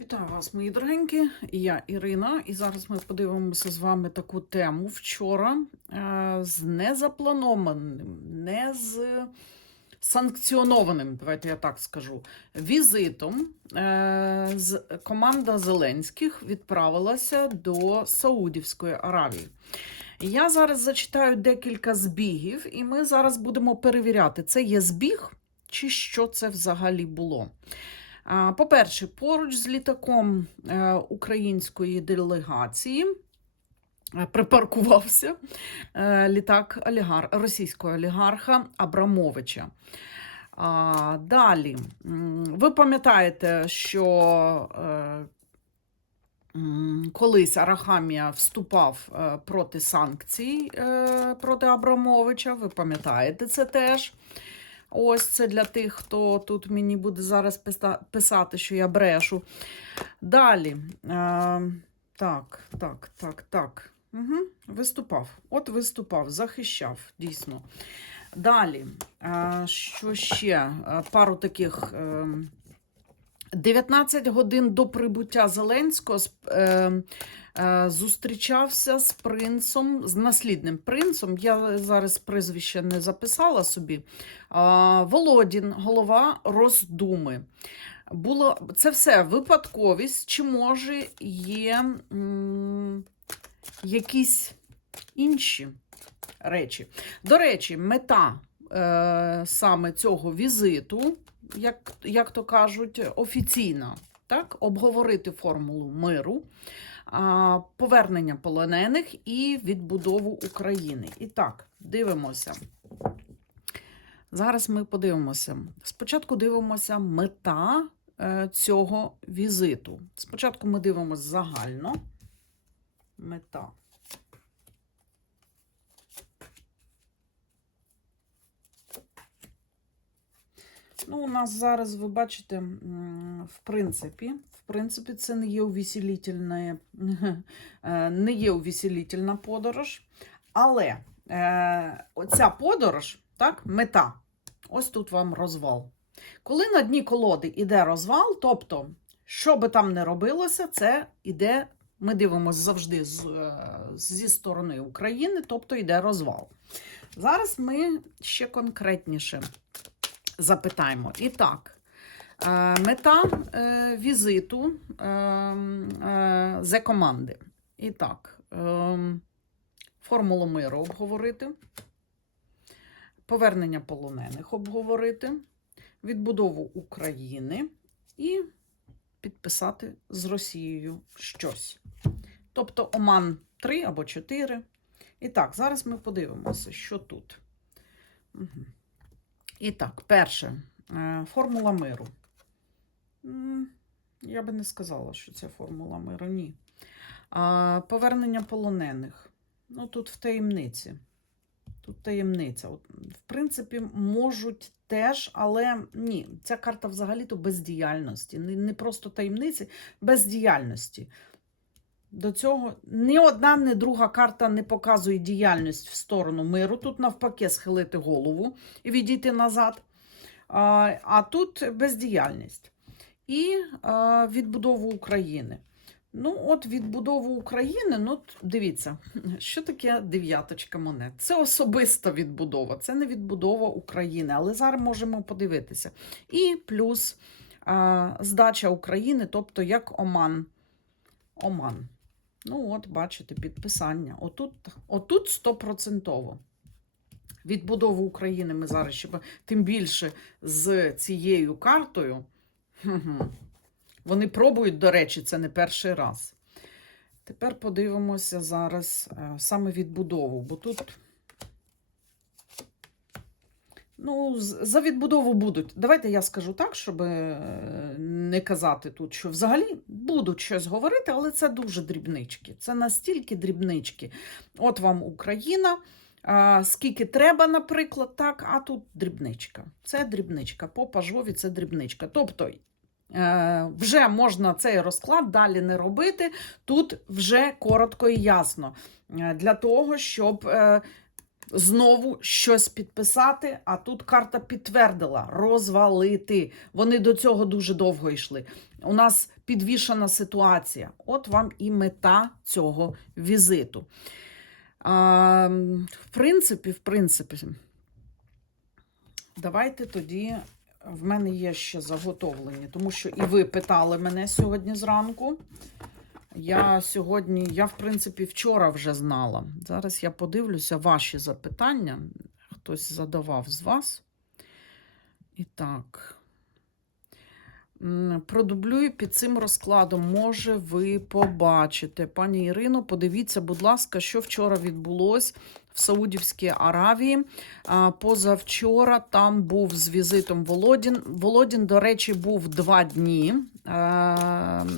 Вітаю вас, мої дорогенькі. Я Ірина, і зараз ми подивимося з вами таку тему вчора е, з незапланованим, не з санкціонованим, давайте я так скажу, візитом. е, з команда Зеленських відправилася до Саудівської Аравії. Я зараз зачитаю декілька збігів, і ми зараз будемо перевіряти, це є збіг чи що це взагалі було. По-перше, поруч з літаком е, української делегації е, припаркувався е, літак олігар, російського олігарха Абрамовича. Далі, ви пам'ятаєте, що колись Арахамія вступав проти санкцій проти Абрамовича, ви пам'ятаєте це теж. Ось це для тих, хто тут мені буде зараз писати, що я брешу. Далі. Е, так, так, так, так. Угу. Виступав. От виступав, захищав, дійсно. Далі. Е, що ще? Пару таких. Е, 19 годин до прибуття Зеленського е, е, зустрічався з принцом, з наслідним принцем. Я зараз прізвище не записала собі. А, Володін, голова Роздуми. Було це все випадковість, чи може є м, якісь інші речі. До речі, мета е, саме цього візиту, як, як то кажуть, офіційна, так, обговорити формулу миру, повернення полонених і відбудову України. І так, дивимося. Зараз ми подивимося. Спочатку дивимося мета е, цього візиту. Спочатку ми дивимося загально. Мета. Ну, у нас зараз, ви бачите, в принципі, в принципі, це не є увеселительна, е, не є увеселительна подорож. Але е, оця подорож, так, мета, ось тут вам розвал. Коли на дні колоди йде розвал, тобто, що би там не робилося, це іде, ми дивимося завжди з, е, зі сторони України, тобто йде розвал. Зараз ми ще конкретніше запитаємо. І так, е, мета е, візиту е, е, зе команди. І так, формулу миру обговорити, повернення полонених обговорити, відбудову України і підписати з Росією щось. Тобто Оман 3 або 4. І так, зараз ми подивимося, що тут. Угу. І так, перше, е, формула миру. Я би не сказала, що це формула миру, ні. Повернення полонених. Ну, тут в таємниці. Тут таємниця. В принципі, можуть теж, але ні, ця карта взагалі-то бездіяльності. Не просто таємниці, бездіяльності. До цього ні одна, ні друга карта не показує діяльність в сторону миру. Тут навпаки схилити голову і відійти назад. А, а тут бездіяльність. І а, відбудову України. Ну, от відбудову України, ну, дивіться, що таке дев'яточка монет? Це особиста відбудова, це не відбудова України, але зараз можемо подивитися. І плюс а, здача України, тобто як Оман. Оман. Ну, от, бачите, підписання. Отут, отут стопроцентово. Відбудову України ми зараз ще тим більше з цією картою. Вони пробують, до речі, це не перший раз. Тепер подивимося зараз е, саме відбудову, бо тут. Ну, за відбудову будуть. Давайте я скажу так, щоб е, не казати тут, що взагалі будуть щось говорити, але це дуже дрібнички. Це настільки дрібнички. От вам Україна. А, скільки треба, наприклад, так, а тут дрібничка. Це дрібничка. По пажові це дрібничка. Тобто е, вже можна цей розклад далі не робити. Тут вже коротко і ясно. Е, Для того, щоб знову щось підписати, а тут карта підтвердила розвалити. Вони до цього дуже довго йшли. У нас підвішена ситуація. От вам і мета цього візиту. А, в принципі, в принципі, давайте тоді. В мене є ще заготовлені, тому що і ви питали мене сьогодні зранку. Я сьогодні, я, в принципі, вчора вже знала. Зараз я подивлюся ваші запитання. Хтось задавав з вас. І так. Продублюю під цим розкладом. Може, ви побачите. Пані Ірино, подивіться, будь ласка, що вчора відбулось в Саудівській Аравії. Позавчора там був з візитом Володін. Володін, до речі, був два дні,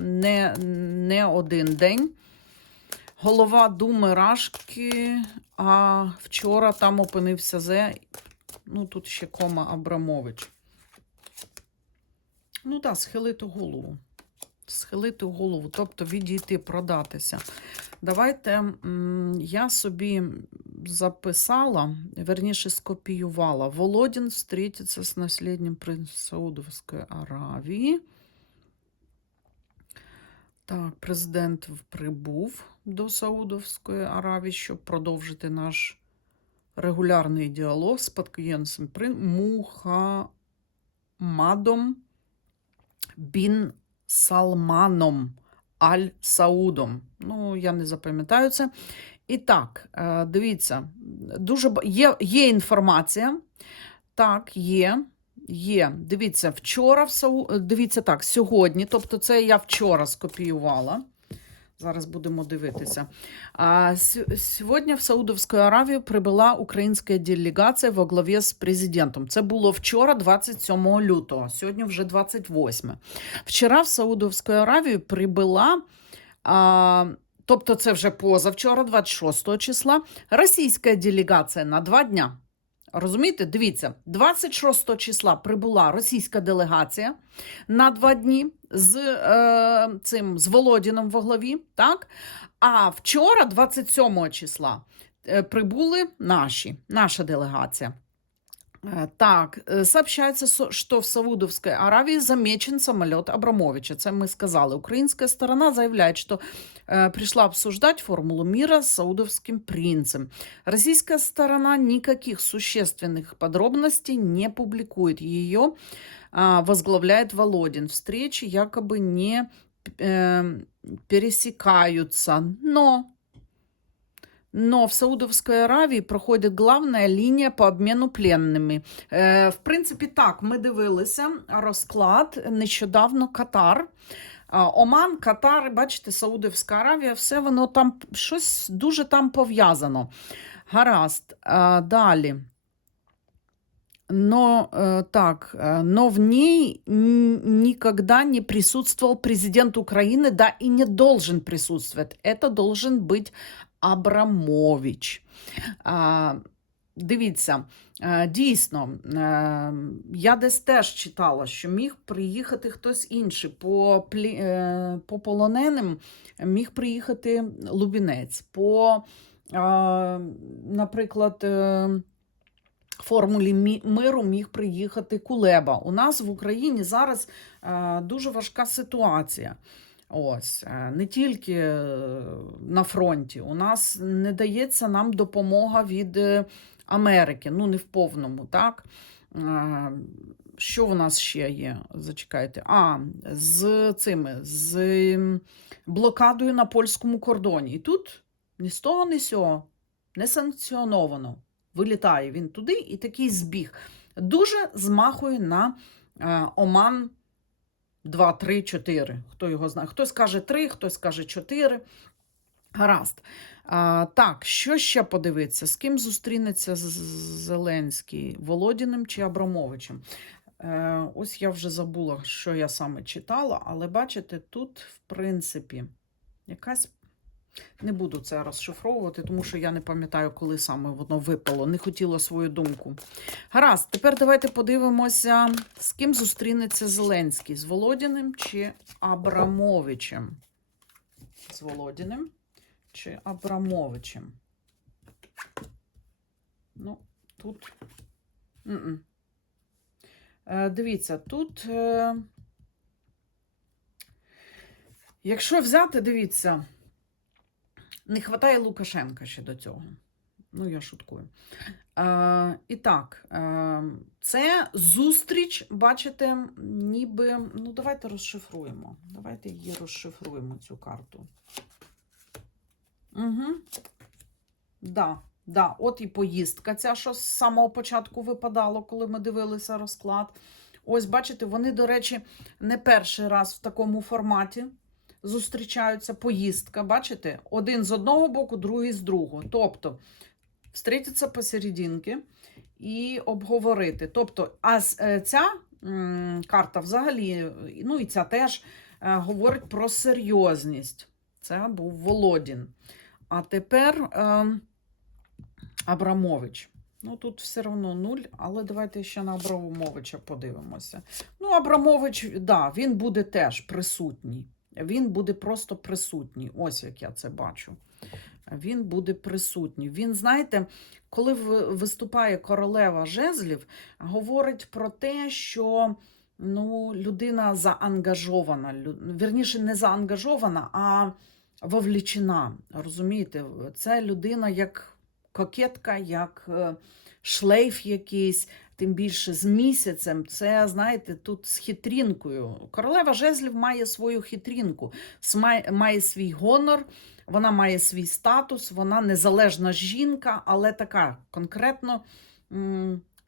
не, не один день. Голова Думи Рашки, а вчора там опинився Зе. Ну, тут ще кома Абрамович. Ну так, да, схилити голову. Схилити голову, тобто відійти, продатися. Давайте я собі записала, верніше скопіювала. Володін встретиться з насліднім принцем Саудовської Аравії. Так, президент прибув до Саудовської Аравії, щоб продовжити наш регулярний діалог з спадкоємцем принцем Мухаммадом Бін Салманом Аль Саудом. Ну, я не запам'ятаю це. І так, е, дивіться, дуже є, є інформація. Так, є. Є. Дивіться, вчора в Сау... Дивіться так, сьогодні, тобто це я вчора скопіювала. Зараз будемо дивитися. А, Сьогодні в Саудовську Аравію прибула українська делегація во главі з президентом. Це було вчора, 27 лютого, сьогодні вже 28. Вчора в Саудовську Аравію прибула, а, тобто це вже позавчора, 26 числа, російська делегація на два дня. Розумієте, дивіться, 26 числа прибула російська делегація на два дні з е, цим з Володіном во главі, так? А вчора, 27 числа, е, прибули наші, наша делегація. Э, Так, э, сообщается, со- что в Саудовской Аравии замечен самолет Абрамовича. Это мы сказали. Украинская сторона заявляет, что э, пришла обсуждать формулу мира с саудовским принцем. Российская сторона никаких существенных подробностей не публикует. Ее а, возглавляет Володин. Встречи якобы не пересекаются. Но но в Саудовской Аравії проходить главна лінія по обміну пленними. Е, в принципі, так, ми дивилися розклад нещодавно Катар. А, Оман, Катар, бачите, Саудовська Аравія, все воно там щось дуже там пов'язано. Гаразд. А, далі. Но э, так, э, но в ней н- никогда не присутствовал президент Украины, да и не должен присутствовать. Это должен быть Абрамович. А, дивіться, е, дійсно, е, я десь теж читала, що міг приїхати хтось інший. По, е, по полоненим міг приїхати Лубінець. По, наприклад, формулі миру міг приїхати Кулеба. У нас в Україні зараз дуже важка ситуація. Ось е, не тільки е, на фронті. У нас не дається нам допомога від е, Америки, ну не в повному, так? Що в нас ще є? Зачекайте. А, з цими, з блокадою на польському кордоні. І тут ні з того, ні з сього не санкціоновано. Вилітає він туди і такий збіг. Дуже змахує на Оман 2, 3, 4. Хто його знає? Хтось каже 3, хтось каже 4. Гаразд. А, так, що ще подивитися? З ким зустрінеться Зеленський? Володіним чи Абрамовичем? Е, ось я вже забула, що я саме читала, але бачите, тут, в принципі, якась. Не буду це розшифровувати, тому що я не пам'ятаю, коли саме воно випало. Не хотіла свою думку. Гаразд, тепер давайте подивимося, з ким зустрінеться Зеленський: з Володіним чи Абрамовичем? З Володіним чи Абрамовичем? Ну, тут. Е, Дивіться, тут. е, Якщо взяти, дивіться, не вистачає Лукашенка ще до цього. Ну, я шуткую. Е, і так, е, це зустріч, бачите, ніби. Ну, давайте розшифруємо. Давайте її розшифруємо, цю карту. Угу. Да, да, от і поїздка, ця, що з самого початку випадало, коли ми дивилися розклад. Ось, бачите, вони, до речі, не перший раз в такому форматі зустрічаються. Поїздка, бачите? Один з одного боку, другий з другого. Тобто, встрітиться посерединки і обговорити. Тобто, а е, ця карта взагалі, ну і ця теж е, говорить про серйозність. Це був Володін. А тепер е, Абрамович. Ну, тут все одно нуль, але давайте ще на Абрамовича подивимося. Ну, Абрамович, да, він буде теж присутній. Він буде просто присутній. Ось як я це бачу. Він буде присутній. Він, знаєте, коли виступає королева жезлів, говорить про те, що ну, людина заангажована. Вірніше, не заангажована, а вовлічена. Розумієте, це людина як кокетка, як е, шлейф якийсь, тим більше з місяцем. Це, знаєте, тут з хитрінкою. Королева жезлів має свою хитрінку, має свій гонор, вона має свій статус, вона незалежна жінка, але така конкретно,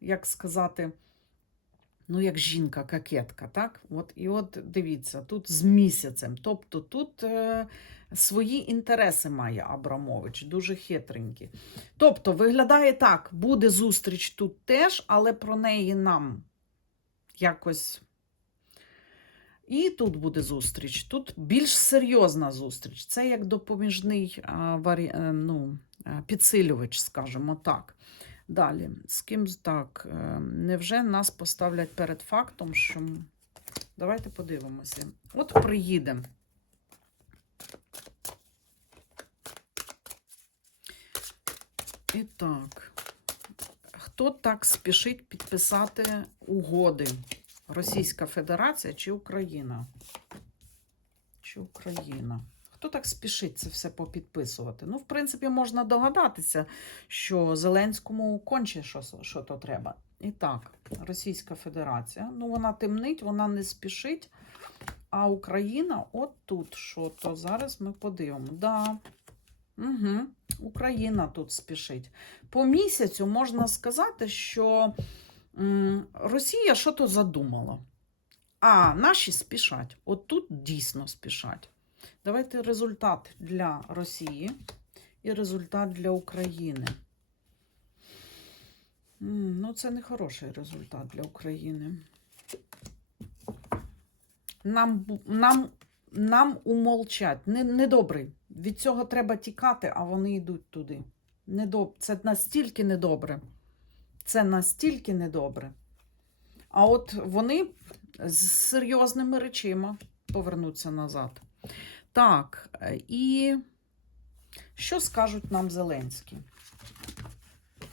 як сказати, ну, як жінка, кокетка, так? От, і от дивіться, тут з місяцем. Тобто тут е, свої інтереси має Абрамович, дуже хитренькі. Тобто, виглядає так: буде зустріч тут теж, але про неї нам якось. І тут буде зустріч. Тут більш серйозна зустріч. Це як допоміжний варі... е, ну, е, підсилювач, скажімо так. Далі, з ким так, е, невже нас поставлять перед фактом, що. Давайте подивимося. От приїде. І так, хто так спішить підписати угоди? Російська Федерація чи Україна? Чи Україна? Хто так спішить це все попідписувати? Ну, в принципі, можна догадатися, що Зеленському конче що, що то треба. І так, Російська Федерація. Ну, вона темнить, вона не спішить. А Україна, от тут що то зараз ми подивимо. Да. Угу. Україна тут спішить. По місяцю можна сказати, що м, Росія що то задумала. А наші спішать. От тут дійсно спішать. Давайте результат для Росії і результат для України. Ну, це не хороший результат для України. Нам, нам, нам умолчать. Не, недобрий. Від цього треба тікати, а вони йдуть туди. Недоб... Це настільки недобре. Це настільки недобре. А от вони з серйозними речима повернуться назад. Так, е, і що скажуть нам Зеленські?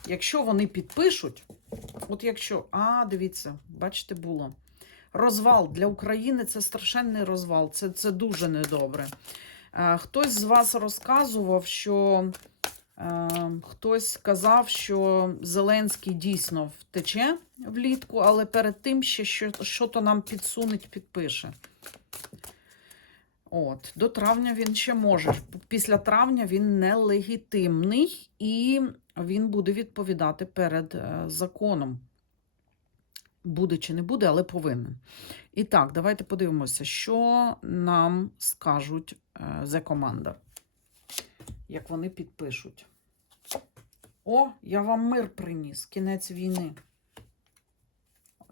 Якщо вони підпишуть, от якщо, а, дивіться, бачите, було. Розвал для України це страшенний розвал, це, це дуже недобре. Е, Хтось з вас розказував, що е, хтось казав, що Зеленський дійсно втече влітку, але перед тим ще що, що то нам підсунуть, підпише. От, до травня він ще може. Після травня він нелегітимний і він буде відповідати перед е, законом. Буде чи не буде, але повинен. І так, давайте подивимося, що нам скажуть за команда, як вони підпишуть. О, я вам мир приніс, кінець війни.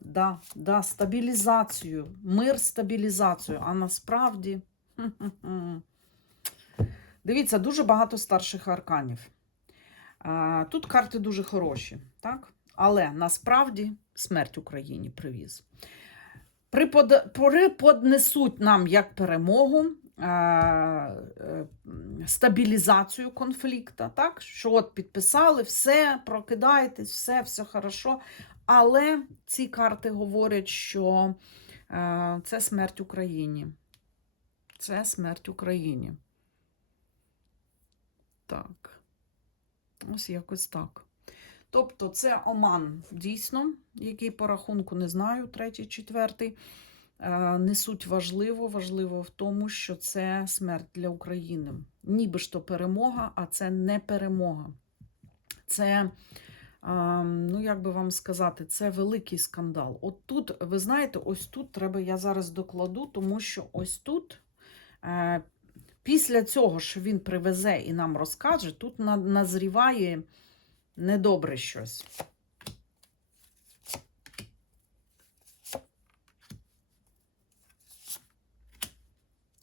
Да, да, стабілізацію, мир, стабілізацію. А насправді. Дивіться, дуже багато старших арканів. Тут карти дуже хороші, так? Але насправді смерть Україні привіз. Припод... Приподнесуть нам як перемогу, е, стабілізацію конфлікту, так? Що от підписали, все, прокидайтесь, все, все хорошо. Але ці карти говорять, що е, це смерть Україні. Це смерть Україні. Так. Ось якось так. Тобто, це Оман дійсно, який по рахунку не знаю, третій, четвертий. Е, Не суть важливо, важливо в тому, що це смерть для України. Ніби ж то перемога, а це не перемога. Це, ну як би вам сказати, це великий скандал. От тут, ви знаєте, ось тут треба, я зараз докладу, тому що ось тут, після цього, що він привезе і нам розкаже, тут назріває недобре щось.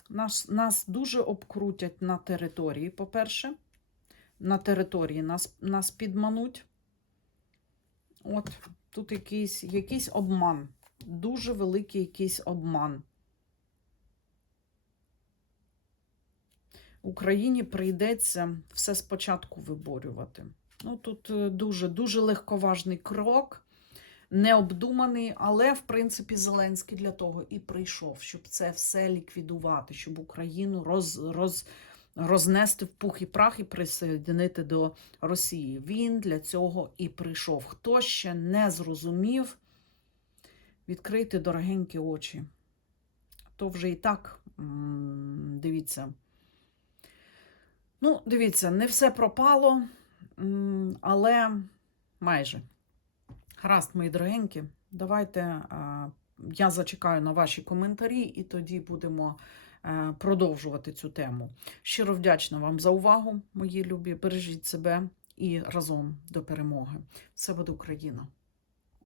Нас, нас дуже обкрутять на території, по-перше. На території нас, нас підмануть. От, тут якийсь, якийсь обман. Дуже великий якийсь обман. Україні прийдеться все спочатку виборювати. Ну, тут е, дуже, дуже легковажний крок, необдуманий, але, в принципі, Зеленський для того і прийшов, щоб це все ліквідувати, щоб Україну роз, роз, рознести в пух і прах і присоединити до Росії. Він для цього і прийшов. Хто ще не зрозумів, відкрийте дорогенькі очі. То вже і так, дивіться. Ну, дивіться, не все пропало, але майже. Гаразд, мої дорогенькі, давайте я зачекаю на ваші коментарі, і тоді будемо е, продовжувати цю тему. Щиро вдячна вам за увагу, мої любі. Бережіть себе і разом до перемоги. Все буде Україна!